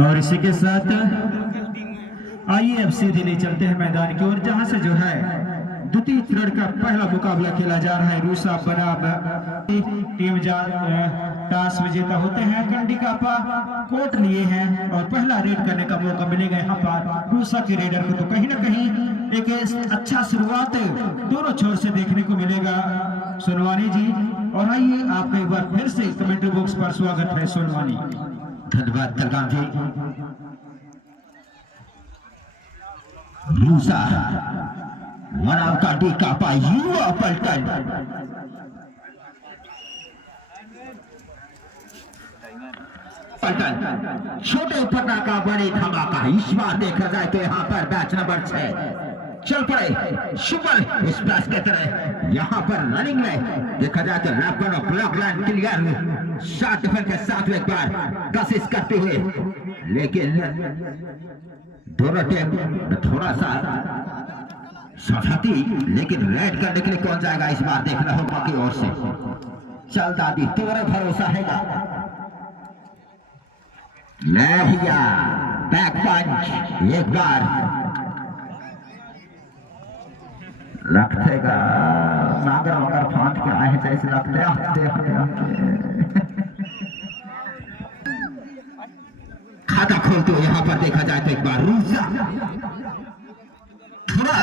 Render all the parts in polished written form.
और इसी के साथ आइए अब सीधे ले चलते हैं मैदान की ओर, जहां से जो है द्वितीय चरण का पहला मुकाबला खेला जा रहा है। रूसा बनाम टीम टॉस विजेता होते हैं। कंडीकापा कोर्ट लिए हैं और पहला रेड करने का मौका मिलेगा यहाँ पर रूसा के रेडर को। तो कहीं ना कहीं एक अच्छा शुरुआत दोनों छोर से देखने को मिलेगा सोनवानी जी। और आइए आपका एक बार फिर से कमेंट्री बॉक्स पर स्वागत है सोनवानी। धन्यवाद तलगाम जी। रूसा मनाव कंडीकापा युवा पलटन छोटे पटाखा बड़े धमाका। इस बार देखा जाए तो यहाँ पर बैच नंबर 6 चल पड़े सुपर एक्सप्रेस के तरह। यहाँ पर रनिंग में देखा जाए तो लैपटॉप और block line clear shot defence के साथ एक बार कोशिश करते हुए, लेकिन दोनों टीम थोड़ा सा सफाती, लेकिन रेड करने के लिए कौन जाएगा इस बार देखना होगा की ओर से। चल दादी तेरे भरोसा हैगा। ले भैया बैक पंच एक बार रखेगा। नागर वगर फांद के आए जैसे लगते खाता खोलते हुए यहाँ पर देखा जाए तो एक बार रूसा थोड़ा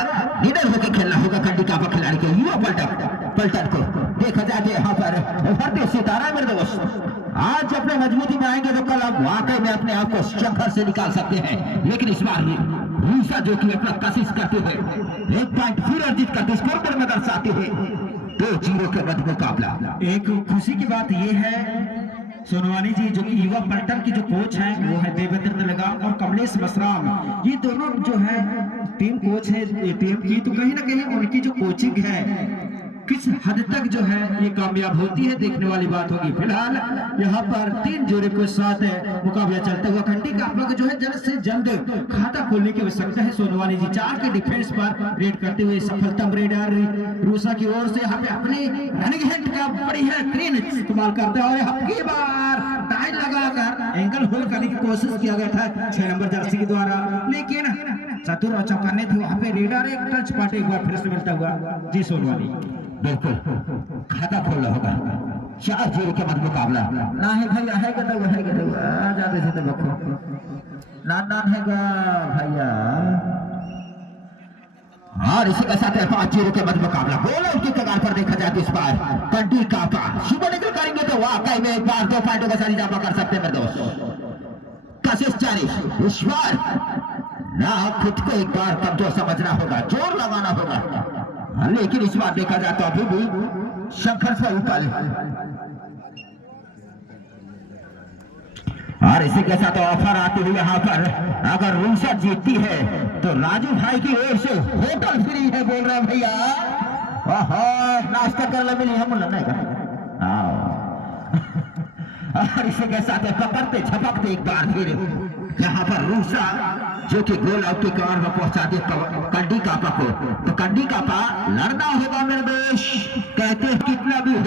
निडर होकर खेलना होगा कंडीकापा खिलाड़ी को, युवा पलटन को। देखा जाए तो यहाँ पर उभरते सितारा मेरे दोस्त आज अपने मजबूती में आएंगे तो कल हम वाकई में अपने आप को चक्कर से निकाल सकते हैं। लेकिन इस बार रूसा जो कि अपना कोशिश करते हुए 1 पॉइंट फिर अर्जित करते स्कोर में दर्शाते हुए 2-0 के मध्य मुकाबला। एक खुशी की बात यह है सोनवानी जी, जो कि युवा पलटन की जो कोच हैं वो है देवेंद्र तलगाम और कमलेश मसराम। ये दोनों जो है टीम कोच है टीम की। तो कहीं ना कहीं उनकी जो कोचिंग है किस हद तक जो है ये कामयाब होती है देखने वाली बात होगी। फिलहाल यहाँ पर 3 जोड़े के साथ मुकाबला चलता हुआ कंडीकापा को जो है जल्द से जल्द खाता खोलने की आवश्यकता है। सोनवानी जी 4 के डिफेंस पर रेड करते हुए सफलतम रेडर रूसा की ओर से यहाँ पे अपने रनिंग हेड का बड़ी है क्रीन इस्तेमाल करते हैं। और अब की बार टाइट लगाकर एंगल होल्ड करने की कोशिश किया गया था 6 नंबर जर्सी के द्वारा, लेकिन चतुर और चौकाने थे वहां पे रेडर एक टच पार्ट एक बार फिर से मिलता हुआ। जी सोनवानी बिल्कुल खाता खोलना होगा। 4-0 के मध्य मुकाबला। ना है भैया है कि तो है कि तो आजाद से तो बखो ना हैगा भैया। और इसी के साथ 5-0 के मध्य मुकाबला। गोल उसकी कगार पर देखा जाए तो इस बार कंडीकापा सुबह निकल करेंगे तो वाकई में एक बार 2 पॉइंटों का साथ इजाफा कर सकते हैं मेरे दोस्त। कोशिश जारी इस बार ना खुद को एक बार कमजोर समझना होगा, जोर लगाना होगा। लेकिन इस बार देखा जाए तो अभी भी संघर्ष से ऊपर। और इसी के साथ ऑफर आती हुई यहाँ पर अगर रूसा जीतती है तो राजू भाई की ओर से होटल फ्री है बोल रहे हैं भैया। नाश्ता कर ले मिली हम नहीं का। और इसी के साथ पकड़ते झपकते एक बार फिर यहाँ पर रूसा जो कि गोल आउट के कवर में पहुंचा दे कंडीकापा को। तो कंडीकापा लड़ना होगा मेरे देश। कहते हैं कितना भी हो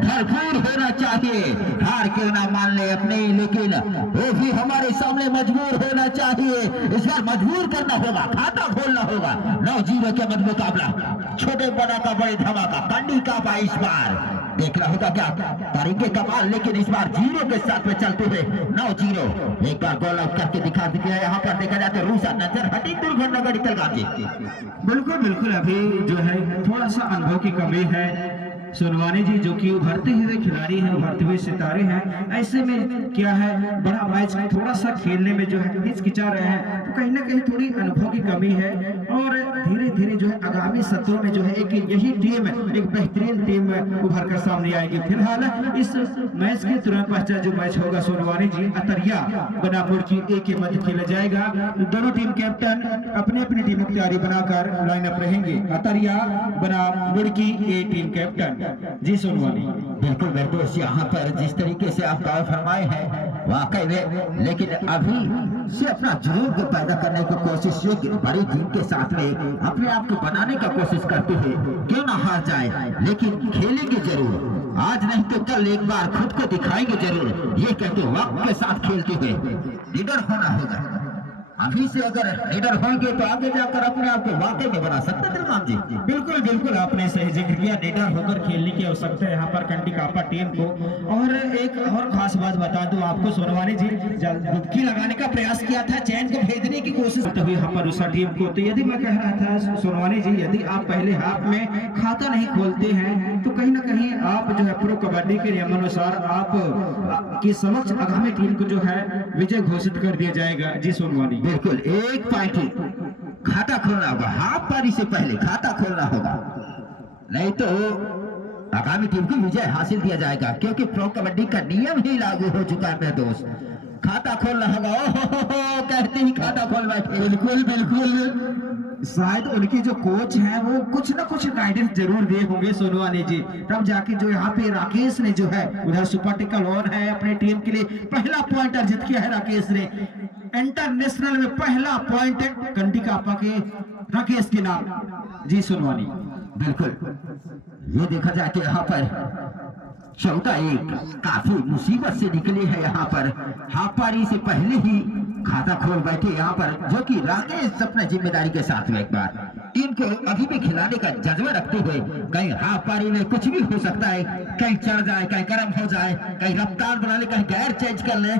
भरपूर होना चाहिए, हार क्यों ना मान ले अपने, लेकिन वो भी हमारे सामने मजबूर होना चाहिए। इस बार मजबूर करना होगा, खाता खोलना होगा। 9-0 के मध्य मुकाबला। छोटे बड़ा का बड़े धमाका कंडीकापा इस बार देखना होगा क्या करेंगे कमाल। लेकिन इस बार 0 के साथ में चलते हुए 9-0 एक बार गोल आउट करके दिखा दिया। यहाँ पर देखा जाता है रूसा नजर हटी दुर्घटना गढ़ी तलगाजी। बिल्कुल बिल्कुल अभी जो है थोड़ा सा अनुभव की कमी है सोनवानी जी, जो कि उभरते हुए खिलाड़ी हैं, उभरते हुए सितारे हैं। ऐसे में क्या है बड़ा मैच थोड़ा सा खेलने में जो है हिचकिचा रहे हैं। तो कहीं ना कहीं थोड़ी अनुभव की कमी है और धीरे धीरे जो है आगामी सत्रों में जो है एक यही टीम एक बेहतरीन टीम उभर कर सामने आएगी। फिलहाल इस मैच के तुरंत पश्चात जो मैच होगा सोनवानी जी अतरिया बनाम मुड़की ए के मध्य खेला जाएगा। दोनों टीम कैप्टन अपनी अपनी टीम की तैयारी बनाकर लाइनअप रहेंगे। अतरिया बनाम मुड़की ए टीम कैप्टन। जी सोनवानी बिल्कुल मेरे दोस्त, यहाँ पर जिस तरीके से आप दाव फरमाए हैं वाकई में, लेकिन अभी से अपना जुनून को पैदा करने की कोशिश बड़ी टीम के साथ में अपने आप को बनाने का कोशिश करते हैं। क्यों ना हार जाए लेकिन खेलेंगे जरूर। आज नहीं तो कल एक बार खुद को दिखाएंगे जरूर, ये कहते वक्त के साथ खेलते हुए लीडर होना होगा। अभी से अगर लीडर होंगे तो आगे जाकर अपने आप को वाकई में बना सकते हैं दिलमान जी। बिल्कुल बिल्कुल, आपने सही जिक्र किया, लीडर होकर खेलने की आवश्यकता है यहाँ पर कंडी कापा टीम को। और एक और खास बात बता दूं आपको, सोनवानी जी डुबकी लगाने का प्रयास किया था, चैन को भेजने की कोशिश करते हुए यहाँ पर उषा टीम को। तो यदि मैं कह रहा था सोनवानी जी, यदि आप पहले हाफ में खाता नहीं खोलते हैं तो कहीं ना कहीं आप जो है प्रो कबड्डी के नियमानुसार आप की समक्ष आगामी टीम को जो है विजय घोषित कर दिया जाएगा। जी सोनवानी, बिल्कुल, एक पॉइंट खाता खोलना होगा, हाफ पारी से पहले खाता खोलना होगा, नहीं तो आगामी टीम को विजय हासिल किया जाएगा। क्योंकि प्रो कबड्डी का नियम ही लागू हो चुका है दोस्त, खाता खोलना होगा। ओहो, कहते ही खाता खोल बैठे। बिल्कुल बिल्कुल, शायद उनकी जो कोच हैं वो कुछ ना कुछ गाइडेंस जरूर दिए होंगे सोनवानी जी, तब जाके जो यहाँ पे राकेश ने जो है उधर सुपर टिकल ऑन है अपनी टीम के लिए पहला पॉइंट अर्जित किया है। राकेश ने इंटरनेशनल में पहला पॉइंट कंडी कापा के राकेश के नाम। जी सोनवानी, बिल्कुल, ये देखा जाए तो यहाँ पर 14-1 काफी मुसीबत से निकले हैं। यहाँ पर हाफ पारी से पहले ही खाता खोल बैठे यहाँ पर, जो कि राकेश अपने जिम्मेदारी के साथ में एक बार टीम को अभी भी खिलाने का जज्बा रखते हुए, कहीं हाफ पारी में कुछ भी हो सकता है, कहीं चढ़ जाए, कहीं गर्म हो जाए, कहीं रफ्तार बना ले, कहीं गैर चेंज कर ले,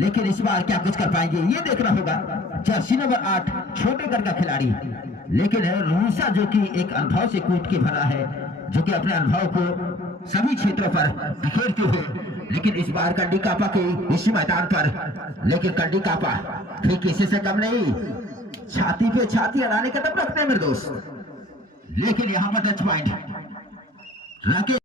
लेकिन इस बार क्या कुछ कर पाएंगे ये देखना होगा। जर्सी नंबर 8 छोटे घर का खिलाड़ी, लेकिन रूसा जो कि एक अनुभव से कूद के भरा है, जो कि अपने अनुभव को सभी क्षेत्रों पर बिखेरते हुए, लेकिन इस बार कंडी कापा के इसी मैदान पर, लेकिन कंडी कापा ठीक किसी से कम नहीं, छाती पे छाती अड़ाने का दम रखते हैं मेरे दोस्त। लेकिन यहाँ पर टच पॉइंट राकेश